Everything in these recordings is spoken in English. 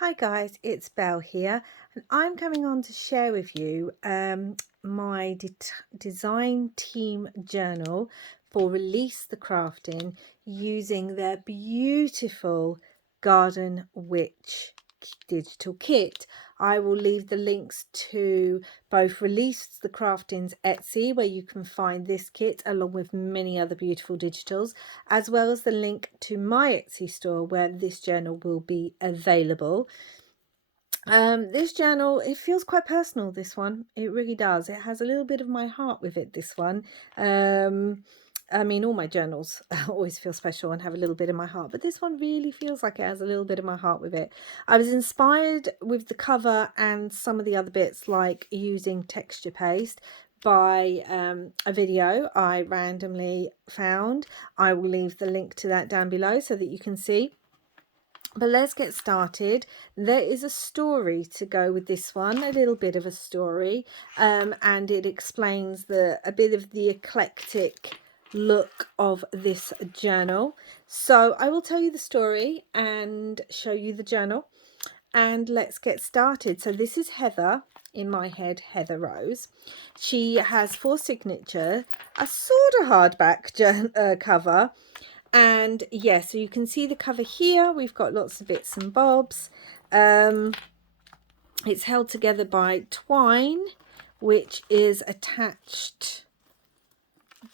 Hi guys, it's Belle here, and I'm coming on to share with you my design team journal for Release the Crafting using their beautiful Garden Witch digital kit. I will leave the links to both Release the Crafting's Etsy, where you can find this kit along with many other beautiful digitals, as well as the link to my Etsy store where this journal will be available. This journal, it feels quite personal, this one. It really does. It has a little bit of my heart with it, this one. I mean, all my journals always feel special and have a little bit of my heart, but this one really feels like it has a little bit of my heart with it. I was inspired with the cover and some of the other bits, like using texture paste, by a video I randomly found. I will leave the link to that down below so that you can see. But let's get started. There is a story to go with this one, a little bit of a story, and it explains a bit of the eclectic look of this journal. So I will tell you the story and show you the journal, and let's get started. So this is Heather, in my head, Heather Rose. She has 4 signature, a sort of hardback cover. And yeah, so you can see the cover here. We've got lots of bits and bobs. It's held together by twine, which is attached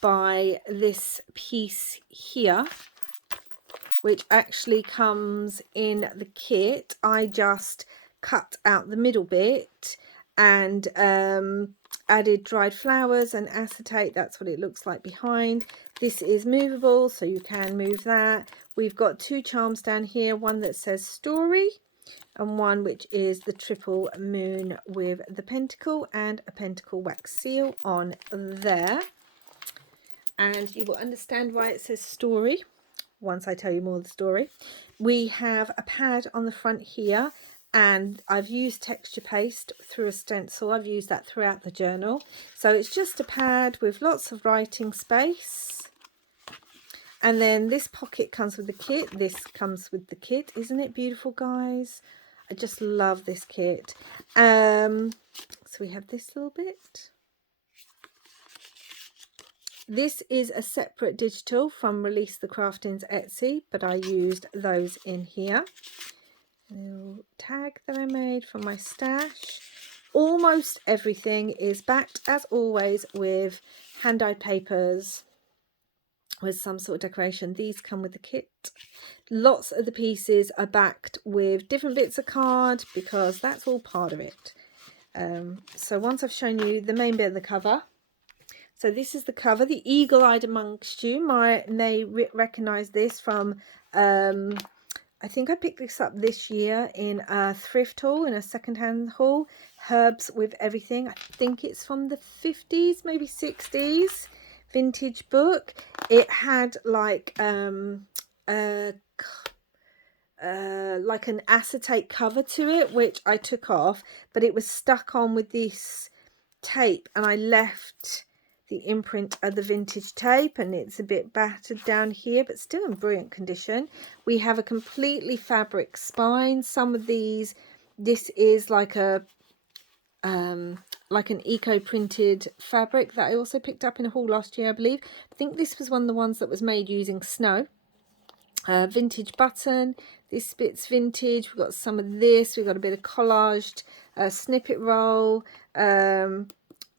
by this piece here, which actually comes in the kit. I just cut out the middle bit and added dried flowers and acetate. That's what it looks like behind. This is movable, so you can move that. We've got 2 charms down here, one that says story and one which is the triple moon with the pentacle and a pentacle wax seal on there. And you will understand why it says story once I tell you more of the story. We have a pad on the front here, and I've used texture paste through a stencil. I've used that throughout the journal. So it's just a pad with lots of writing space. And then this pocket comes with the kit. This comes with the kit. Isn't it beautiful, guys? I just love this kit. So we have this little bit. This is a separate digital from Release the Crafting's Etsy, but I used those in here. A little tag that I made for my stash. Almost everything is backed, as always, with hand-dyed papers with some sort of decoration. These come with the kit. Lots of the pieces are backed with different bits of card because that's all part of it. So once I've shown you the main bit of the cover, so this is the cover. The eagle-eyed amongst you may recognise this from, I think I picked this up this year in a thrift haul, in a second-hand haul, Herbs with Everything. I think it's from the 50s, maybe 60s, vintage book. It had like an acetate cover to it, which I took off, but it was stuck on with this tape, and I left the imprint of the vintage tape, and it's a bit battered down here, but still in brilliant condition. We have a completely fabric spine. Some of these, this is like a like an eco printed fabric that I also picked up in a haul last year, I believe. I think this was one of the ones that was made using snow. Vintage button. This bit's vintage. We've got some of this. We've got a bit of collaged snippet roll.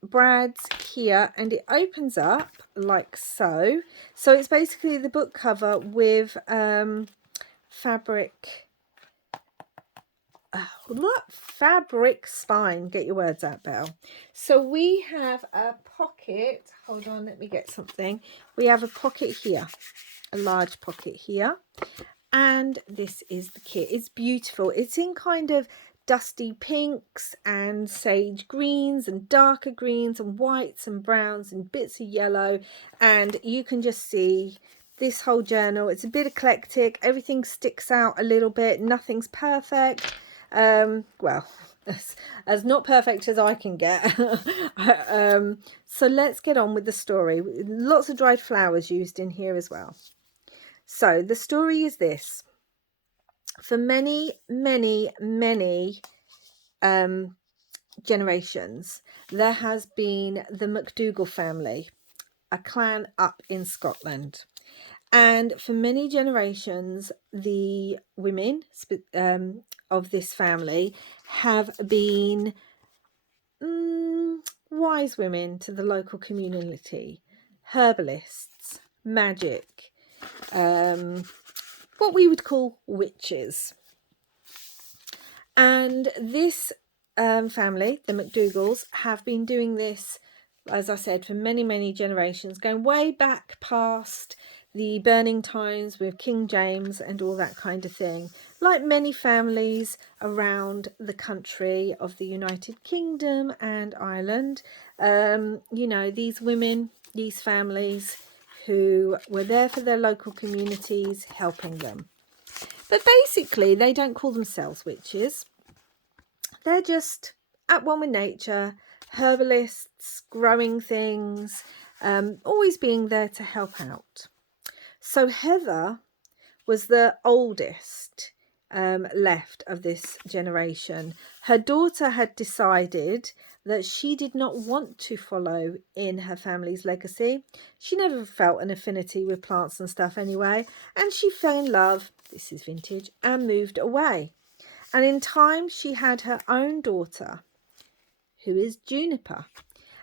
Brad's here, and it opens up like so. So it's basically the book cover with fabric spine. Get your words out, Belle. So we have a pocket. Hold on, let me get something. We have a pocket here, a large pocket here, and this is the kit. It's beautiful. It's in kind of dusty pinks and sage greens and darker greens and whites and browns and bits of yellow, and you can just see this whole journal. It's a bit eclectic. Everything sticks out a little bit. Nothing's perfect. Well, as not perfect as I can get. So let's get on with the story. Lots of dried flowers used in here as well. So the story is this. For many, many, many generations, there has been the McDougall family, a clan up in Scotland. And for many generations, the women of this family have been wise women to the local community, herbalists, magic, what we would call witches. And this family, the McDougalls, have been doing this, as I said, for many, many generations, going way back past the burning times with King James and all that kind of thing. Like many families around the country of the United Kingdom and Ireland, you know, these women, these families who were there for their local communities, helping them. But basically, they don't call themselves witches. They're just at one with nature, herbalists, growing things, always being there to help out. So Heather was the oldest left of this generation. Her daughter had decided that she did not want to follow in her family's legacy. She never felt an affinity with plants and stuff anyway, and she fell in love, this is vintage, and moved away. And in time she had her own daughter, who is Juniper.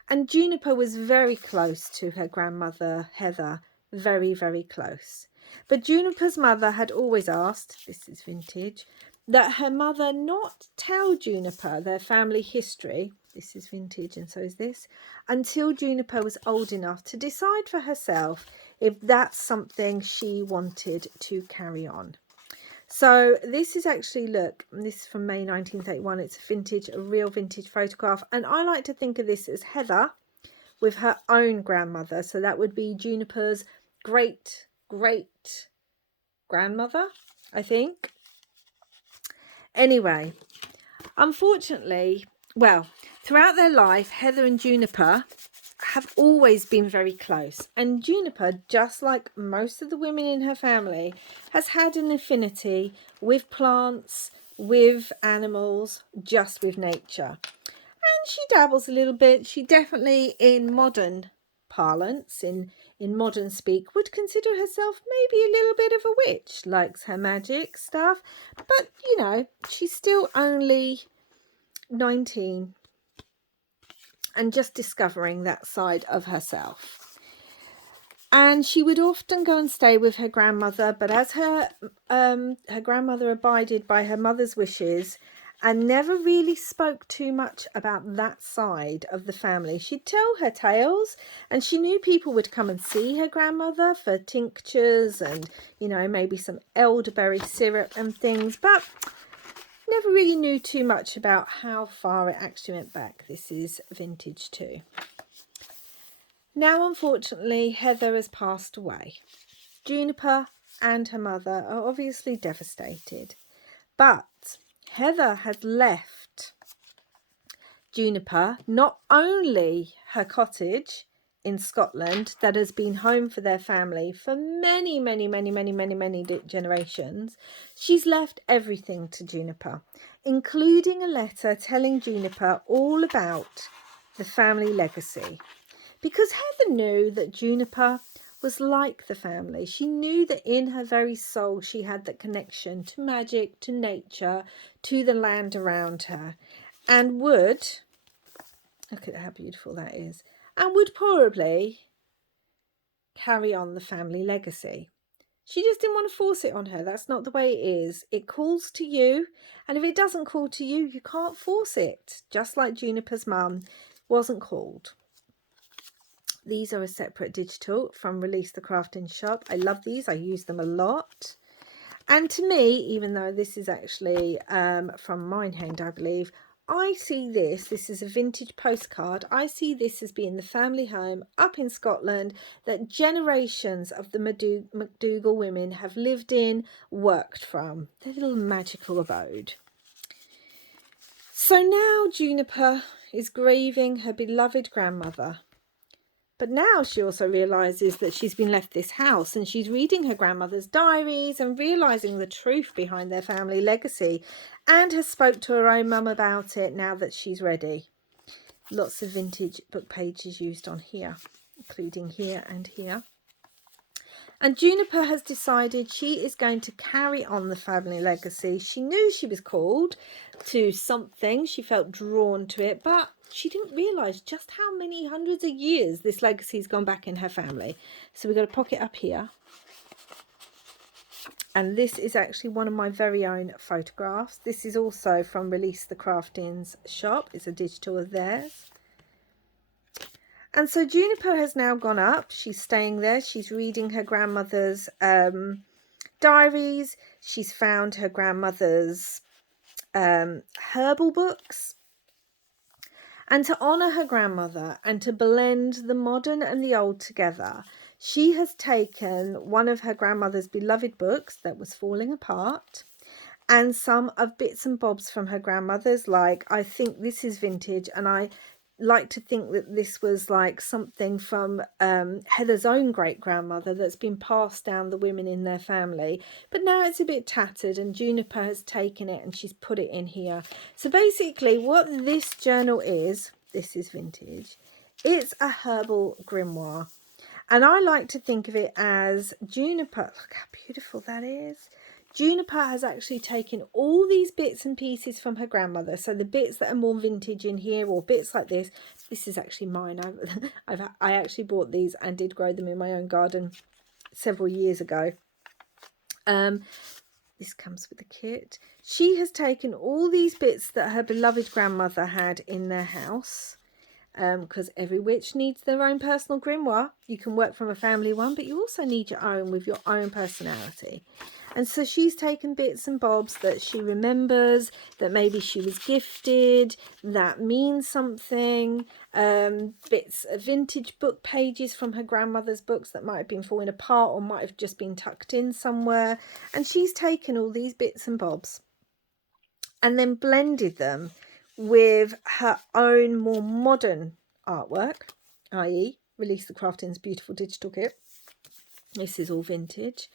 And Juniper was very close to her grandmother Heather, very, very close. But Juniper's mother had always asked, this is vintage, that her mother not tell Juniper their family history, this is vintage and so is this, until Juniper was old enough to decide for herself if that's something she wanted to carry on. So this is actually, look, this is from May 1931. It's a vintage, a real vintage photograph. And I like to think of this as Heather with her own grandmother. So that would be Juniper's great grandmother, I think. Anyway, unfortunately, well, throughout their life, Heather and Juniper have always been very close, and Juniper, just like most of the women in her family, has had an affinity with plants, with animals, just with nature. And she dabbles a little bit. She definitely, in modern parlance, in modern speak, would consider herself maybe a little bit of a witch, likes her magic stuff, but you know, she's still only 19 and just discovering that side of herself. And she would often go and stay with her grandmother, but as her grandmother abided by her mother's wishes and never really spoke too much about that side of the family, she'd tell her tales, and she knew people would come and see her grandmother for tinctures and, you know, maybe some elderberry syrup and things, but never really knew too much about how far it actually went back. This is vintage too. Now, unfortunately, Heather has passed away. Juniper and her mother are obviously devastated, but Heather had left Juniper not only her cottage in Scotland that has been home for their family for many generations. She's left everything to Juniper, including a letter telling Juniper all about the family legacy, because Heather knew that Juniper was like the family. She knew that in her very soul she had that connection to magic, to nature, to the land around her, and would, look at how beautiful that is, and would probably carry on the family legacy. She just didn't want to force it on her. That's not the way it is. It calls to you, and if it doesn't call to you, you can't force it. Just like Juniper's mum wasn't called. These are a separate digital from Release the Crafting Shop. I love these. I use them a lot. And to me, even though this is actually from Mindhand, I believe, I see this is a vintage postcard. I see this as being the family home up in Scotland that generations of the McDougall women have lived in, worked from, their little magical abode. So now Juniper is grieving her beloved grandmother, But now she also realizes that she's been left this house, and she's reading her grandmother's diaries and realizing the truth behind their family legacy, and has spoke to her own mum about it now that she's ready. Lots of vintage book pages used on here, including here and here. And Juniper has decided she is going to carry on the family legacy. She knew she was called to something. She felt drawn to it, but she didn't realise just how many hundreds of years this legacy has gone back in her family. So we've got to pocket up here. And this is actually one of my very own photographs. This is also from Release the Crafting's shop. It's a digital of theirs. And so Juniper has now gone up. She's staying there. She's reading her grandmother's diaries. She's found her grandmother's herbal books. And to honour her grandmother and to blend the modern and the old together, she has taken one of her grandmother's beloved books that was falling apart, and some of bits and bobs from her grandmother's, like, I think this is vintage, and I like to think that this was like something from Heather's own great grandmother that's been passed down the women in their family, but now it's a bit tattered, and Juniper has taken it and she's put it in here. So basically what this journal is, this is vintage, it's a herbal grimoire, and I like to think of it as Juniper, look how beautiful that is. Juniper has actually taken all these bits and pieces from her grandmother. So the bits that are more vintage in here, or bits like this. This is actually mine. I actually bought these and did grow them in my own garden several years ago. This comes with the kit. She has taken all these bits that her beloved grandmother had in their house. Because every witch needs their own personal grimoire. You can work from a family one, but you also need your own with your own personality. And so she's taken bits and bobs that she remembers, that maybe she was gifted, that means something, bits of vintage book pages from her grandmother's books that might have been falling apart or might have just been tucked in somewhere. And she's taken all these bits and bobs and then blended them with her own more modern artwork, i.e. Release the Crafting's beautiful digital kit. This is all vintage.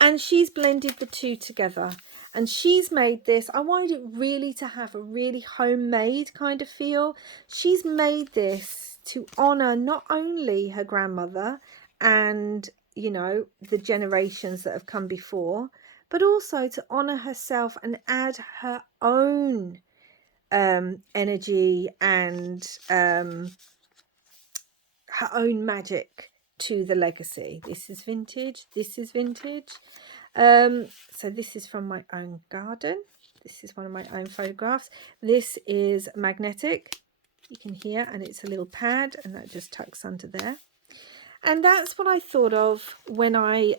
And she's blended the two together, and she's made this. I wanted it really to have a really homemade kind of feel. She's made this to honour not only her grandmother and, you know, the generations that have come before, but also to honour herself and add her own energy and her own magic to the legacy. This is vintage. This is vintage. So this is from my own garden. This is one of my own photographs. This is magnetic. You can hear, and it's a little pad, and that just tucks under there. And that's what I thought of when I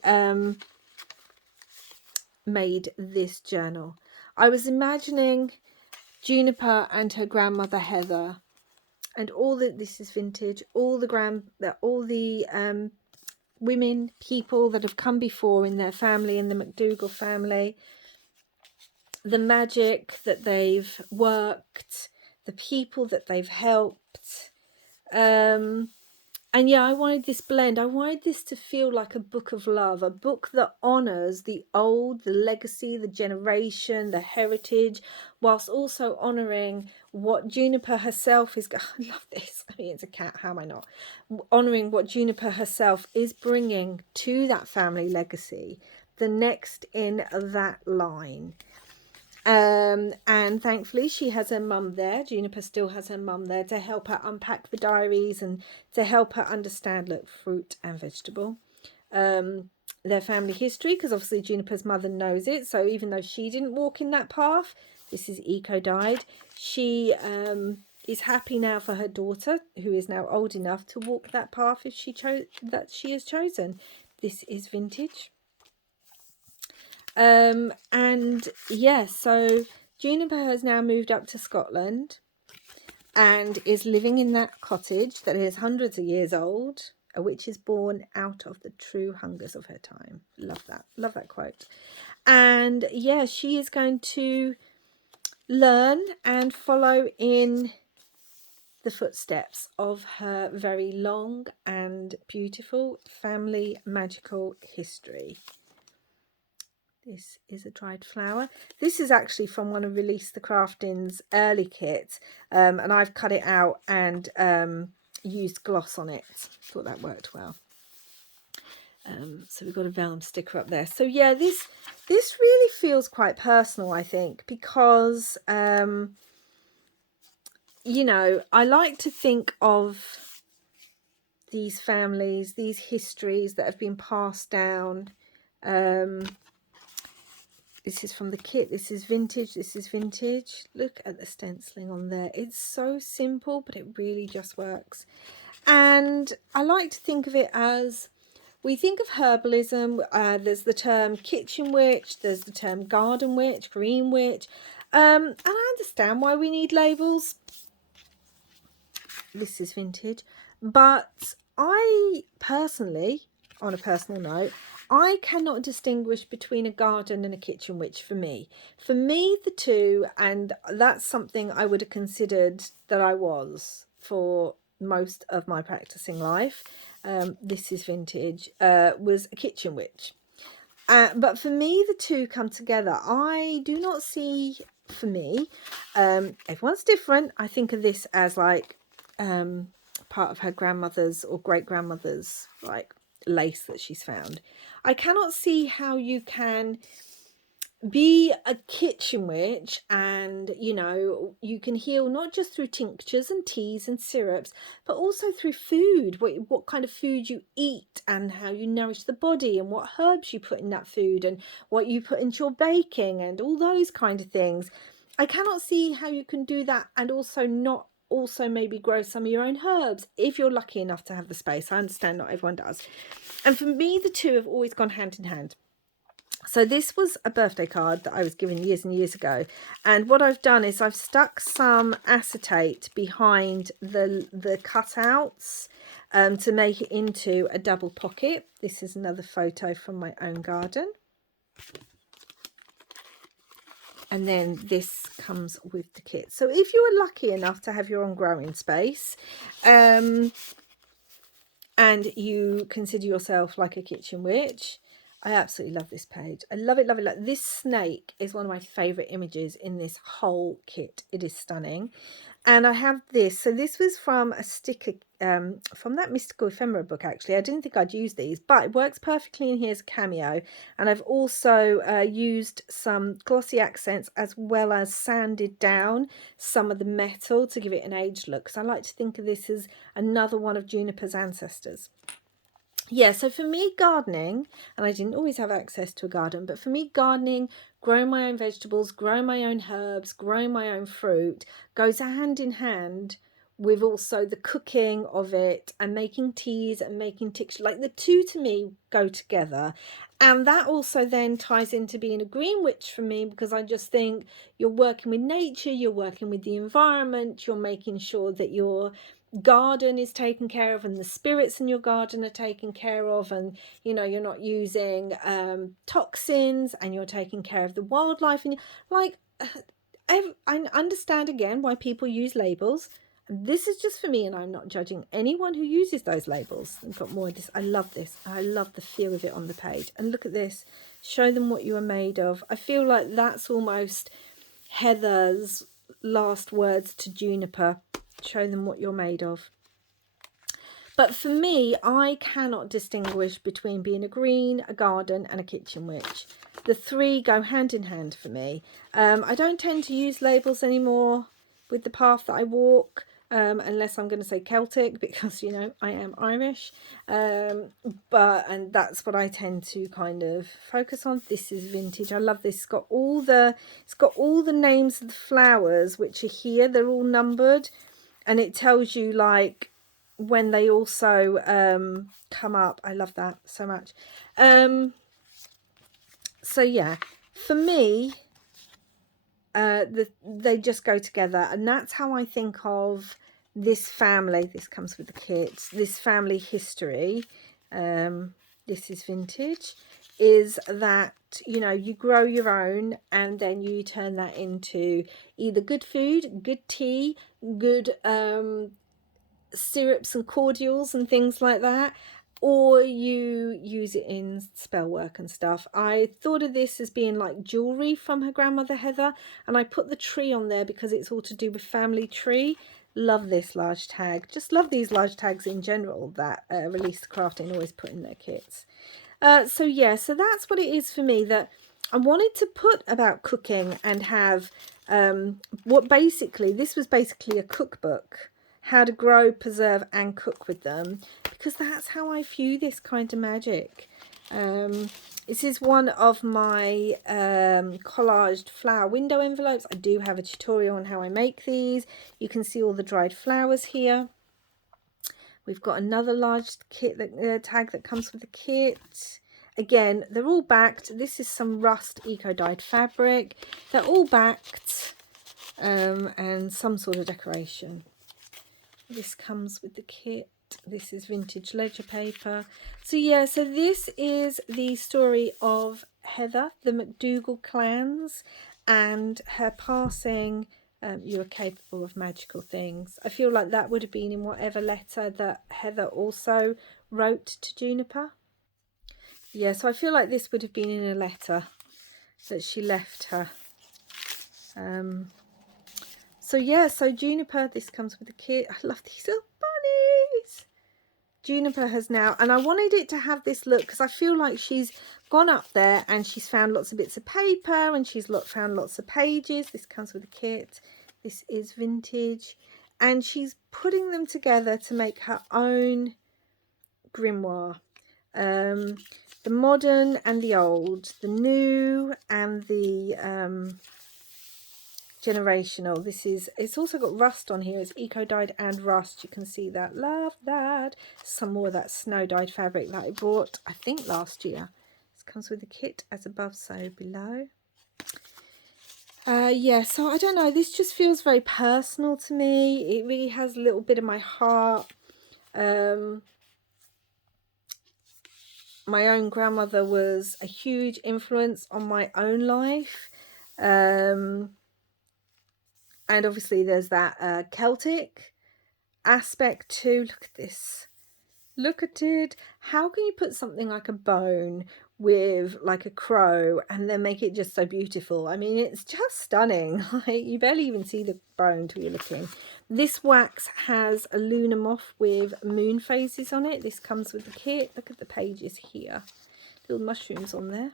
made this journal. I was imagining Juniper and her grandmother Heather, and all the, this is vintage, all the women, people that have come before in their family, in the McDougall family, the magic that they've worked, the people that they've helped. And yeah, I wanted this blend. I wanted this to feel like a book of love, a book that honours the old, the legacy, the generation, the heritage, whilst also honouring what Juniper herself is. I love this. I mean, it's a cat. How am I not? Honouring what Juniper herself is bringing to that family legacy, the next in that line. And thankfully she has her mum there. Juniper still has her mum there to help her unpack the diaries and to help her understand, look, fruit and vegetable, their family history, because obviously Juniper's mother knows it. So even though she didn't walk in that path, this is eco-dyed, she is happy now for her daughter, who is now old enough to walk that path if she has chosen. This is vintage. And yeah, so Juniper has now moved up to Scotland and is living in that cottage that is hundreds of years old, a witch is born out of the true hungers of her time. Love that quote. And yeah, she is going to learn and follow in the the footsteps of her very long and beautiful family magical history. This is a dried flower. This is actually from one of Release the Crafting's early kits, and I've cut it out and used gloss on it. Thought that worked well. So we've got a vellum sticker up there. So yeah, this really feels quite personal, I think, because you know, I like to think of these families, these histories that have been passed down. This is from the kit. This is vintage. This is vintage. Look at the stenciling on there. It's so simple, but it really just works. And I like to think of it as, we think of herbalism. There's the term kitchen witch. There's the term garden witch, green witch. And I understand why we need labels. This is vintage. But I personally, on a personal note, I cannot distinguish between a garden and a kitchen witch for me. For me, the two, and that's something I would have considered that I was for most of my practicing life. This is vintage, was a kitchen witch. But for me, the two come together. I do not see, for me, everyone's different. I think of this as like part of her grandmother's or great-grandmother's like lace that she's found. I cannot see how you can be a kitchen witch and, you know, you can heal not just through tinctures and teas and syrups, but also through food, what kind of food you eat and how you nourish the body and what herbs you put in that food and what you put into your baking and all those kind of things. I cannot see how you can do that and also not also maybe grow some of your own herbs if you're lucky enough to have the space. I understand not everyone does. And for me, the two have always gone hand in hand. So this was a birthday card that I was given years and years ago. And what I've done is I've stuck some acetate behind the cutouts to make it into a double pocket. This is another photo from my own garden. And then this comes with the kit. So if you are lucky enough to have your own growing space, and you consider yourself like a kitchen witch, I absolutely love this page. I love it, love it, love it. This snake is one of my favourite images in this whole kit. It is stunning. And I have this. So this was from a sticker, from that Mystical Ephemera book, actually. I didn't think I'd use these, but it works perfectly in here as a cameo. And I've also used some glossy accents as well as sanded down some of the metal to give it an aged look. So I like to think of this as another one of Juniper's ancestors. Yeah, so for me, gardening, and I didn't always have access to a garden, but for me, gardening, growing my own vegetables, growing my own herbs, growing my own fruit, goes hand in hand with also the cooking of it and making teas and making tinctures. Like the two to me go together. And that also then ties into being a green witch for me, because I just think you're working with nature, you're working with the environment, you're making sure that your garden is taken care of and the spirits in your garden are taken care of, and you know, you're not using toxins, and you're taking care of the wildlife. And like, I understand again why people use labels. This is just for me, and I'm not judging anyone who uses those labels. I've got more of this. I love this. I love the feel of it on the page. And look at this. Show them what you are made of. I feel like that's almost Heather's last words to Juniper. Show them what you're made of. But for me, I cannot distinguish between being a green, a garden and a kitchen witch. The three go hand in hand for me. I don't tend to use labels anymore with the path that I walk, unless I'm going to say Celtic, because, you know, I am Irish. And that's what I tend to kind of focus on. This is vintage. I love this. It's got all the names of the flowers which are here. They're all numbered. And it tells you like when they also come up. I love that so much. So yeah, for me, they just go together, and that's how I think of this family. This comes with the kits. This family history. This is vintage. is that, you know, you grow your own and then you turn that into either good food, good tea, good syrups and cordials and things like that, or you use it in spell work and stuff. I thought of this as being like jewelry from her grandmother Heather, and I put the tree on there because it's all to do with family tree. Love this large tag. Just love these large tags in general that Release the Crafting always put in their kits. So yeah, so that's what it is for me, that I wanted to put about cooking and have this was basically a cookbook, how to grow, preserve and cook with them, because that's how I view this kind of magic. This is one of my collaged flower window envelopes. I do have a tutorial on how I make these. You can see all the dried flowers here. We've got another large kit tag that comes with the kit. Again, they're all backed. This is some rust eco-dyed fabric. They're all backed, and some sort of decoration. This comes with the kit. This is vintage ledger paper. So yeah, so this is the story of Heather, the McDougall clans, and her passing. You are capable of magical things. I feel like that would have been in whatever letter that Heather also wrote to Juniper. Yeah, so I feel like this would have been in a letter that she left her. So yeah, so Juniper, this comes with the kit. I love these little bunnies. Juniper has now, and I wanted it to have this look because I feel like she's gone up there and she's found lots of bits of paper and she's found lots of pages. This comes with a kit. This is vintage, and she's putting them together to make her own grimoire. The modern and the old, the new and the generational. It's also got rust on here. It's eco dyed and rust. You can see that. Love that. Some more of that snow dyed fabric that I bought, I think, last year. This comes with the kit as above, so below. Yeah, so I don't know, this just feels very personal to me. It really has a little bit of my heart. My own grandmother was a huge influence on my own life. And obviously there's that Celtic aspect too. Look at this. Look at it. How can you put something like a bone with like a crow and then make it just so beautiful? I mean, it's just stunning. Like, you barely even see the bone till you're looking. This wax has a lunar moth with moon phases on it. This comes with the kit. Look at the pages here. Little mushrooms on there.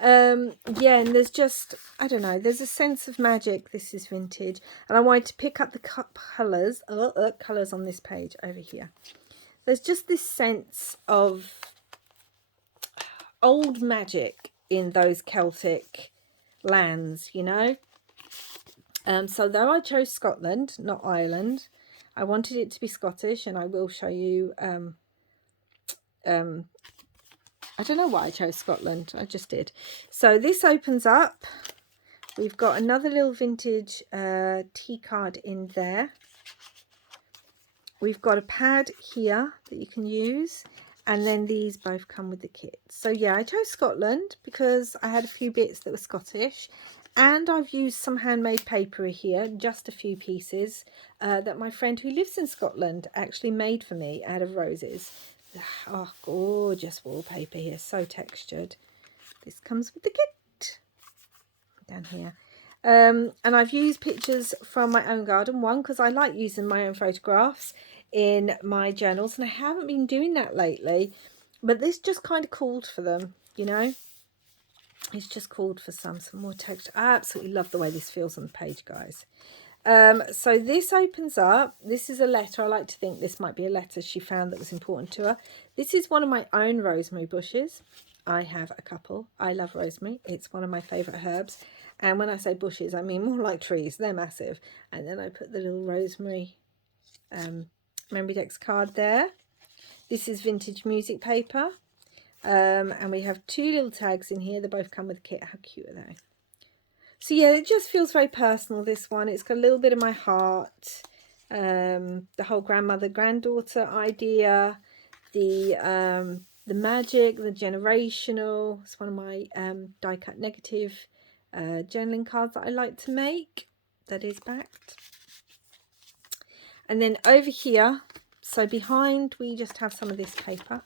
Yeah, and there's just, I don't know, there's a sense of magic. This is vintage, and I wanted to pick up the colours on this page over here. There's just this sense of old magic in those Celtic lands, you know. So though I chose Scotland, not Ireland, I wanted it to be Scottish, and I will show you. I don't know why I chose Scotland. I just did. So this opens up. We've got another little vintage tea card in there. We've got a pad here that you can use, and then these both come with the kit. So yeah, I chose Scotland because I had a few bits that were Scottish, and I've used some handmade paper here, just a few pieces that my friend who lives in Scotland actually made for me out of roses. Oh, gorgeous wallpaper here, so textured. This comes with the kit down here. And I've used pictures from my own garden. One, because I like using my own photographs in my journals, and I haven't been doing that lately, but this just kind of called for them, you know. It's just called for some more texture. I absolutely love the way this feels on the page, guys. So this opens up. This is a letter. I like to think this might be a letter she found that was important to her. This is one of my own rosemary bushes. I have a couple. I love rosemary. It's one of my favourite herbs. And when I say bushes, I mean more like trees. They're massive. And then I put the little rosemary memory decks card there. This is vintage music paper. And we have two little tags in here. They both come with a kit. How cute are they? So yeah, it just feels very personal, this one. It's got a little bit of my heart. The whole grandmother, granddaughter idea. The the magic, the generational. It's one of my die cut negative journaling cards that I like to make. That is backed. And then over here, so behind we just have some of this paper.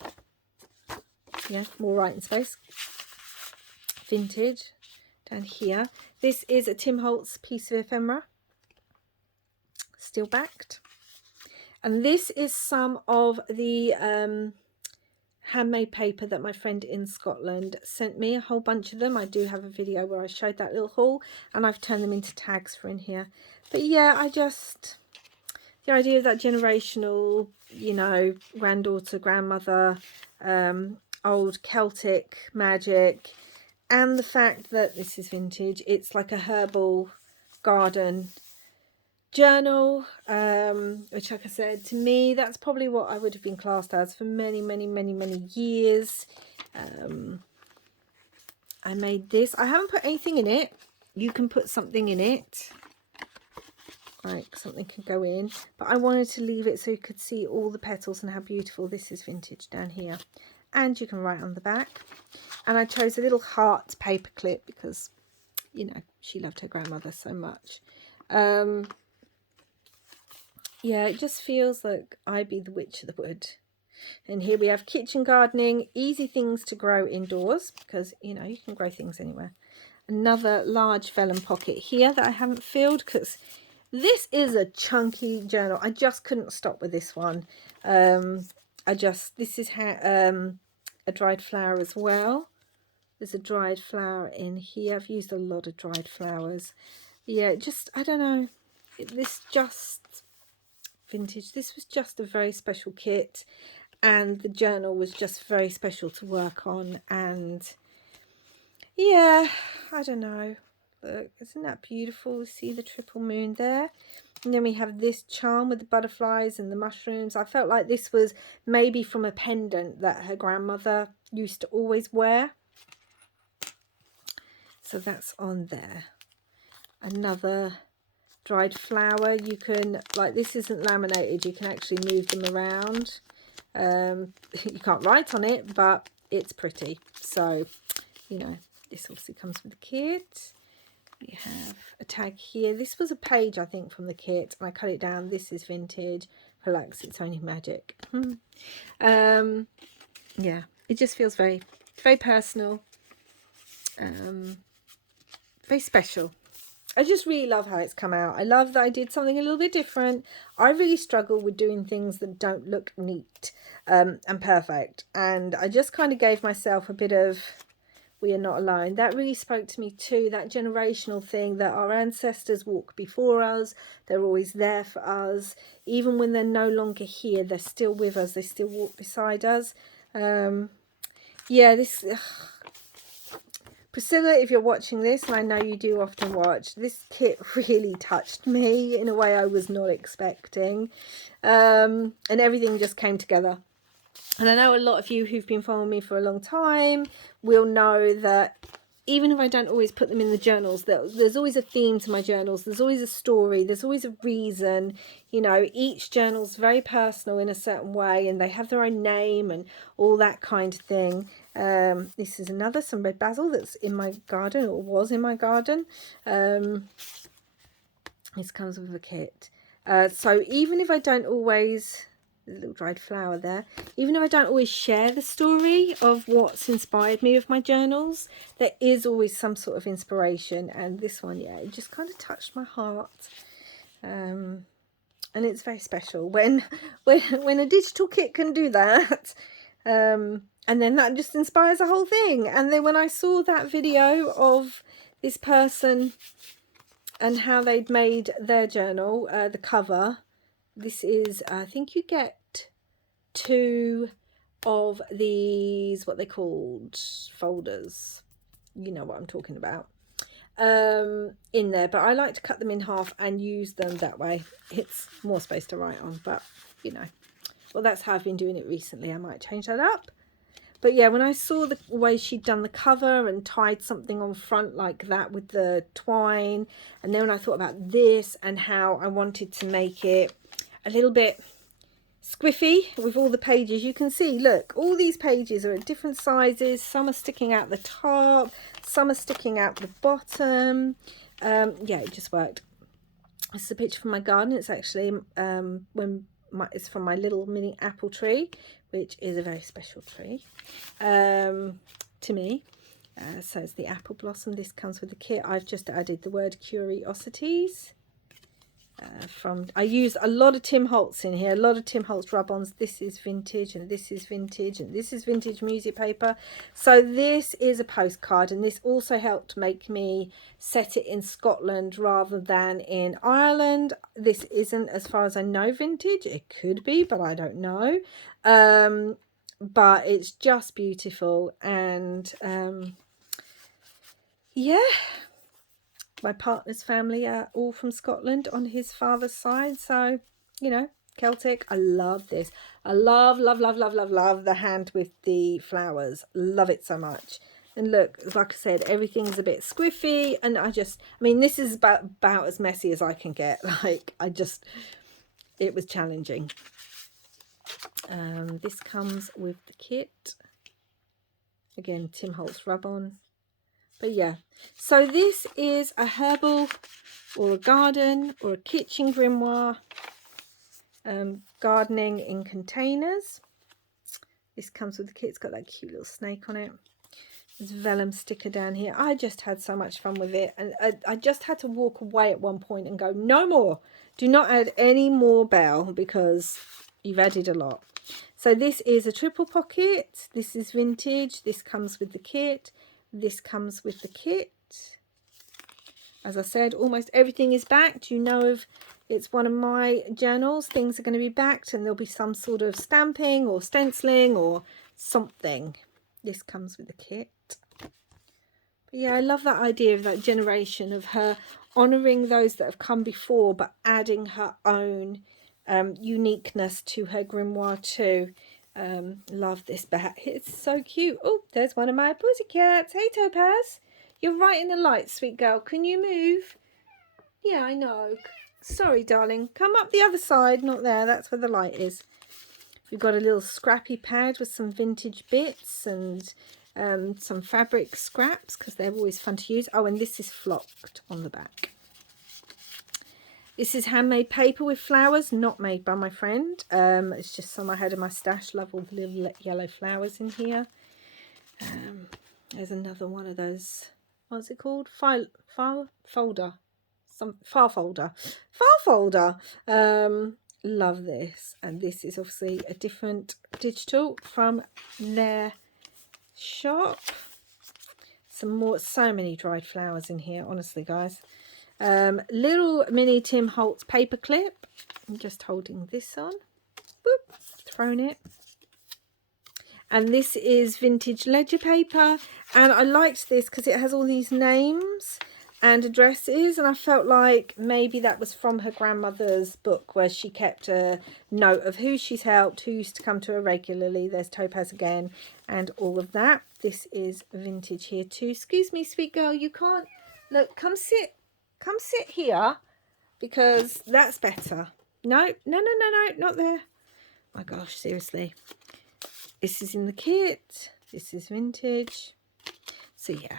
Yeah, more writing space. Vintage down here. This is a Tim Holtz piece of ephemera, still backed. And this is some of the handmade paper that my friend in Scotland sent me, a whole bunch of them. I do have a video where I showed that little haul, and I've turned them into tags for in here. But yeah, the idea of that generational, you know, granddaughter, grandmother, old Celtic magic, and the fact that this is vintage, it's like a herbal garden journal, which, like I said, to me, that's probably what I would have been classed as for many years. I made this. I haven't put anything in it. You can put something in it, like something can go in, but I wanted to leave it so you could see all the petals and how beautiful this is vintage down here. And you can write on the back. And I chose a little heart paper clip because, you know, she loved her grandmother so much. Yeah, it just feels like I be the witch of the wood. And here we have kitchen gardening, easy things to grow indoors, because, you know, you can grow things anywhere. Another large vellum pocket here that I haven't filled because this is a chunky journal. I just couldn't stop with this one. This is a dried flower as well. There's a dried flower in here. I've used a lot of dried flowers. Yeah, just, I don't know. This just vintage. This was just a very special kit, and the journal was just very special to work on. And yeah, I don't know. Look, isn't that beautiful? See the triple moon there? And then we have this charm with the butterflies and the mushrooms. I felt like this was maybe from a pendant that her grandmother used to always wear. So that's on there. Another dried flower. You can, like, this isn't laminated. You can actually move them around. You can't write on it, but it's pretty. So, you know, this obviously comes with the kit. We have a tag here. This was a page, I think, from the kit, and I cut it down. This is vintage. Relax, it's only magic. Yeah, it just feels very, very personal. Very special. I just really love how it's come out. I love that I did something a little bit different. I really struggle with doing things that don't look neat and perfect. And I just kind of gave myself a bit of, we are not alone. That really spoke to me too, that generational thing that our ancestors walk before us. They're always there for us. Even when they're no longer here, they're still with us. They still walk beside us. Yeah, this... Priscilla, if you're watching this, and I know you do often watch, this kit really touched me in a way I was not expecting. And everything just came together. And I know a lot of you who've been following me for a long time will know that even if I don't always put them in the journals, there's always a theme to my journals. There's always a story. There's always a reason. You know, each journal's very personal in a certain way, and they have their own name and all that kind of thing. This is some red basil that's in my garden, or was in my garden. This comes with a kit. So even if I don't always... a little dried flower there. Even if I don't always share the story of what's inspired me with my journals, there is always some sort of inspiration. And this one, yeah, it just kind of touched my heart. And it's very special when a digital kit can do that. And then that just inspires the whole thing. And then when I saw that video of this person and how they'd made their journal, the cover, this is, I think you get 2 of these, what they're called, folders. You know what I'm talking about. In there, but I like to cut them in half and use them that way. It's more space to write on, but you know, well, that's how I've been doing it recently. I might change that up. But yeah, when I saw the way she'd done the cover and tied something on front like that with the twine, and then when I thought about this and how I wanted to make it a little bit squiffy with all the pages. You can see, look, all these pages are at different sizes. Some are sticking out the top, some are sticking out the bottom. Yeah, it just worked. This is a picture from my garden. It's actually it's from my little mini apple tree, which is a very special tree to me. So it's the apple blossom. This comes with the kit. I've just added the word curiosities. I use a lot of Tim Holtz in here, a lot of Tim Holtz rub-ons. This is vintage, and this is vintage, and this is vintage music paper. So this is a postcard, and this also helped make me set it in Scotland rather than in Ireland. This isn't, as far as I know, vintage. It could be, but I don't know. But it's just beautiful, and yeah. My partner's family are all from Scotland on his father's side, so, you know, Celtic. I love this. I love the hand with the flowers. Love it so much. And look, like I said, everything's a bit squiffy, and I mean, this is about as messy as I can get. Like, it was challenging. This comes with the kit. Again, Tim Holtz rub-on. But yeah, so this is a herbal or a garden or a kitchen grimoire, gardening in containers. This comes with the kit. It's got that cute little snake on it. There's vellum sticker down here. I just had so much fun with it, and I just had to walk away at one point and go, no more. Do not add any more bell because you've added a lot. So this is a triple pocket. This is vintage. This comes with the kit. This comes with the kit. As I said, almost everything is backed. You know, if it's one of my journals, things are going to be backed, and there'll be some sort of stamping or stenciling or something. This comes with the kit. But yeah, I love that idea of that generation of her honouring those that have come before, but adding her own uniqueness to her grimoire too. Love this bat. It's so cute. Oh, there's one of my pussycats. Hey, Topaz. You're right in the light, sweet girl. Can you move? Yeah, I know. Sorry, darling. Come up the other side. Not there. That's where the light is. We've got a little scrappy pad with some vintage bits and some fabric scraps because they're always fun to use. Oh, and this is flocked on the back. This is handmade paper with flowers, not made by my friend. It's just some I had in my stash. Love all the little yellow flowers in here. There's another one of those. What's it called? File folder. File folder. Love this. And this is obviously a different digital from their shop. So many dried flowers in here, honestly, guys. Little mini Tim Holtz paper clip. I'm just holding this on. Boop, thrown it. And this is vintage ledger paper, and I liked this because it has all these names and addresses, and I felt like maybe that was from her grandmother's book where she kept a note of who she's helped, who used to come to her regularly. There's Topaz again and all of that. This is vintage here too. Excuse me, sweet girl, you can't look. Come sit here because that's better. No, not there. My gosh, seriously. This is in the kit. This is vintage. So yeah,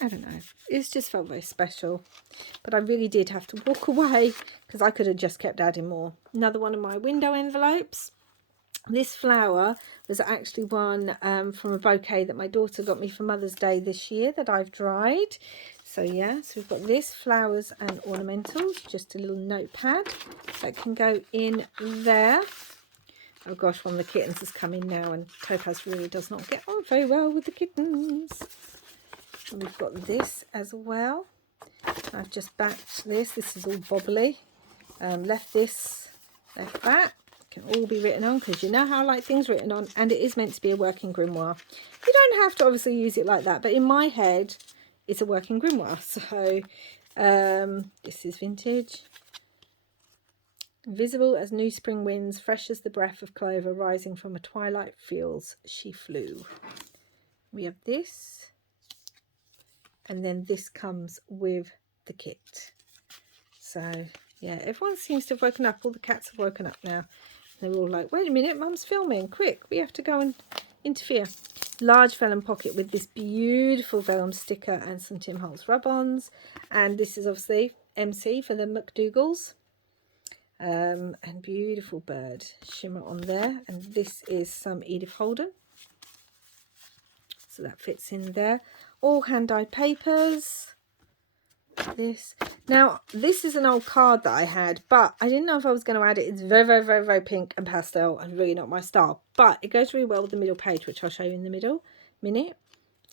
I don't know. It's just felt very special. But I really did have to walk away because I could have just kept adding more. Another one of my window envelopes. This flower was actually one from a bouquet that my daughter got me for Mother's Day this year that I've dried. So yeah, so we've got this, flowers and ornamentals, just a little notepad that can go in there. Oh gosh, one of the kittens is coming now, and Topaz really does not get on very well with the kittens. And we've got this as well. I've just backed this. This is all bobbly. Left this, left that. Can all be written on because you know how I like things written on, and it is meant to be a working grimoire. You don't have to obviously use it like that, but in my head, it's a working grimoire. So this is vintage. Visible as new spring winds, fresh as the breath of clover, rising from a twilight fields she flew. We have this, and then this comes with the kit. So yeah, everyone seems to have woken up. All the cats have woken up now. They were all like, wait a minute, Mum's filming, quick, we have to go and interfere. Large vellum pocket with this beautiful vellum sticker and some Tim Holtz rub-ons. And this is obviously MC for the McDougalls. And beautiful bird shimmer on there. And this is some Edith Holden. So that fits in there. All hand-dyed papers. This. Now, this is an old card that I had, but I didn't know if I was going to add it. It's very, very, very, very pink and pastel and really not my style. But it goes really well with the middle page, which I'll show you in the middle minute.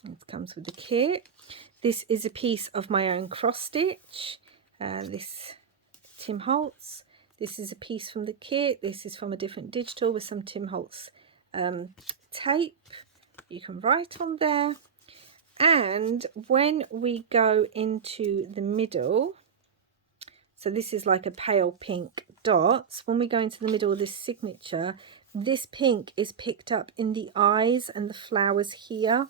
It comes with the kit. This is a piece of my own cross stitch. This Tim Holtz. This is a piece from the kit. This is from a different digital with some Tim Holtz tape. You can write on there. And when we go into the middle, so this is like a pale pink dots. When we go into the middle of this signature, this pink is picked up in the eyes and the flowers here.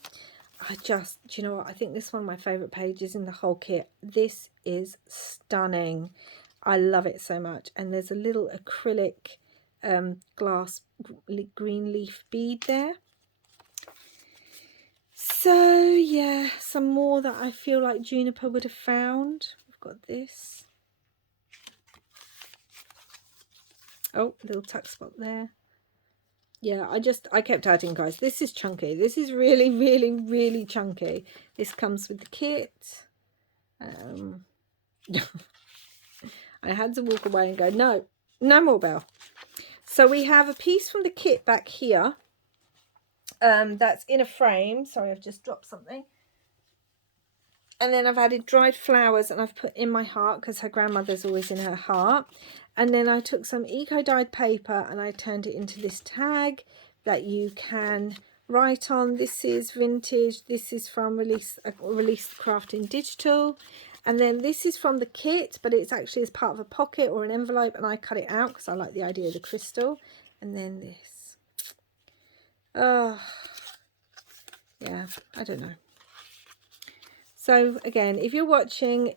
Do you know what? I think this is one of my favourite pages in the whole kit. This is stunning. I love it so much. And there's a little acrylic glass green leaf bead there. So yeah, some more that I feel like Juniper would have found. We've got this. Oh, little tuck spot there. Yeah, I kept adding, guys. This is chunky. This is really, really, really chunky. This comes with the kit. I had to walk away and go, no, no more, Belle. So we have a piece from the kit back here. That's in a frame. Sorry, I've just dropped something. And then I've added dried flowers and I've put in my heart because her grandmother's always in her heart. And then I took some eco-dyed paper and I turned it into this tag that you can write on. This is vintage. This is from Release the Crafting Digital. And then this is from the kit, but it's actually as part of a pocket or an envelope. And I cut it out because I like the idea of the crystal. And then this. Oh, yeah, I don't know. So again, if you're watching,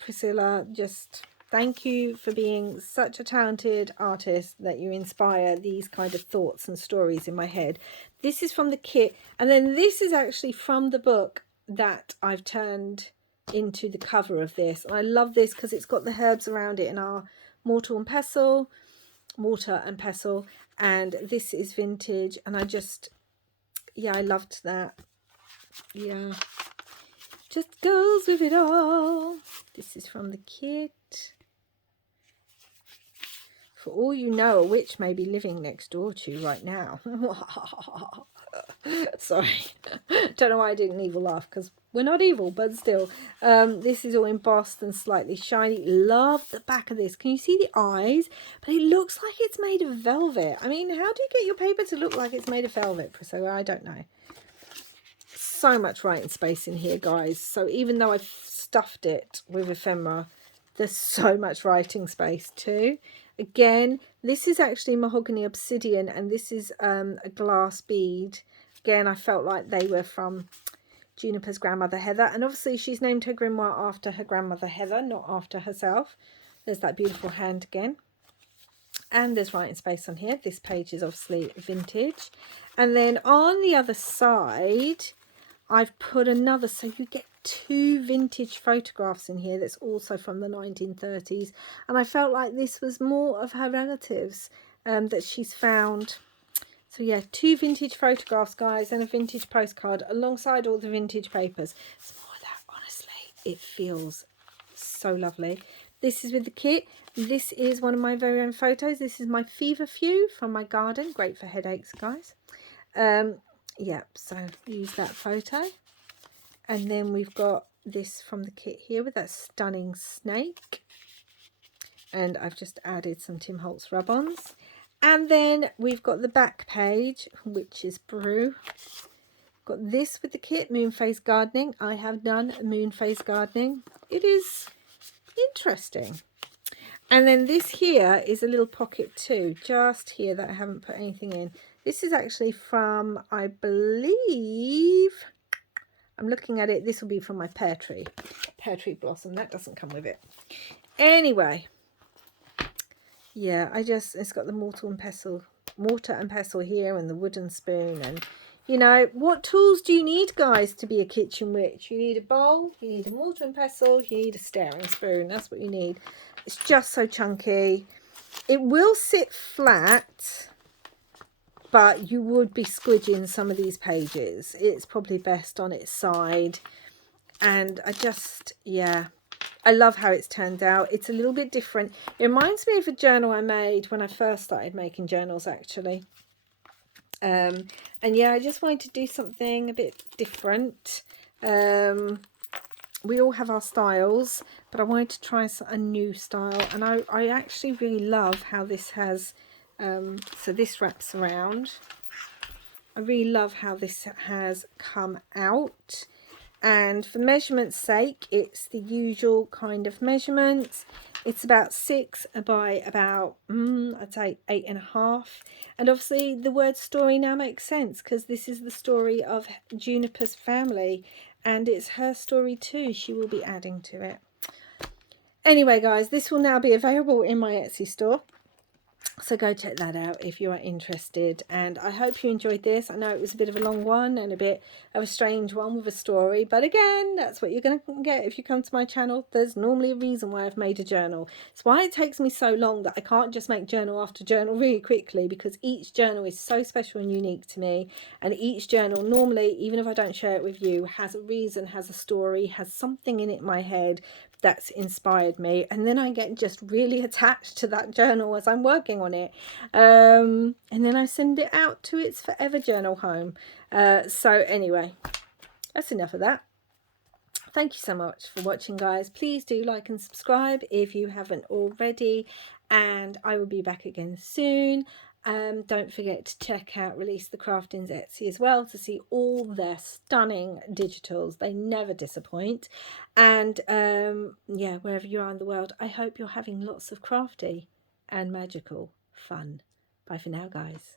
Priscilla, just thank you for being such a talented artist that you inspire these kind of thoughts and stories in my head. This is from the kit. And then this is actually from the book that I've turned into the cover of this. And I love this because it's got the herbs around it in our mortar and pestle. And this is vintage. And I just, yeah, I loved that. Yeah. Just goes with it all. This is from the kit. For all you know, a witch may be living next door to you right now. Sorry. Don't know why I did an evil laugh, because we're not evil, but still. This is all embossed and slightly shiny. Love the back of this. Can you see the eyes? But it looks like it's made of velvet. I mean, how do you get your paper to look like it's made of velvet, Priscilla? I don't know. So much writing space in here, guys. So even though I've stuffed it with ephemera, there's so much writing space too. Again, this is actually mahogany obsidian, and this is a glass bead. Again, I felt like they were from Juniper's grandmother Heather, and obviously she's named her grimoire after her grandmother Heather, not after herself. There's that beautiful hand again. And there's writing space on here. This page is obviously vintage. And then on the other side, I've put another, so you get two vintage photographs in here that's also from the 1930s. And I felt like this was more of her relatives that she's found. So yeah, two vintage photographs, guys, and a vintage postcard alongside all the vintage papers. It's more of that, honestly. It feels so lovely. This is with the kit. This is one of my very own photos. This is my fever few from my garden. Great for headaches, guys. Yeah, so use that photo. And then we've got this from the kit here with that stunning snake. And I've just added some Tim Holtz rub-ons. And then we've got the back page, which is Brew. Got this with the kit, Moon Phase Gardening. I have done Moon Phase Gardening. It is interesting. And then this here is a little pocket too, just here that I haven't put anything in. This is actually from, I believe, I'm looking at it, this will be from my pear tree blossom. That doesn't come with it. Anyway, yeah, it's got the mortar and pestle here, and the wooden spoon. And you know, what tools do you need, guys, to be a kitchen witch? You need a bowl, you need a mortar and pestle, you need a stirring spoon. That's what you need. It's just so chunky. It will sit flat, but you would be squidging some of these pages. It's probably best on its side. And yeah, I love how it's turned out. It's a little bit different. It reminds me of a journal I made when I first started making journals, actually. And yeah, I just wanted to do something a bit different. We all have our styles, but I wanted to try a new style. And I actually really love how this has, so this wraps around. I really love how this has come out. And for measurement's sake, it's the usual kind of measurements. It's about 6 by about I'd say 8.5. And obviously the word story now makes sense, because this is the story of Juniper's family, and it's her story too. She will be adding to it. Anyway, guys, this will now be available in my Etsy store, so go check that out if you are interested. And I hope you enjoyed this. I know it was a bit of a long one and a bit of a strange one with a story, but again, that's what you're going to get if you come to my channel. There's normally a reason why I've made a journal. It's why it takes me so long that I can't just make journal after journal really quickly, because each journal is so special and unique to me. And each journal, normally, even if I don't share it with you, has a reason, has a story, has something in it in my head that's inspired me, and then I get just really attached to that journal as I'm working on it, and then I send it out to its forever journal home. So anyway, that's enough of that. Thank you so much for watching, guys. Please do like and subscribe if you haven't already, and I will be back again soon. Don't forget to check out Release the Crafting's Etsy as well to see all their stunning digitals. They never disappoint. And yeah, wherever you are in the world, I hope you're having lots of crafty and magical fun. Bye for now, guys.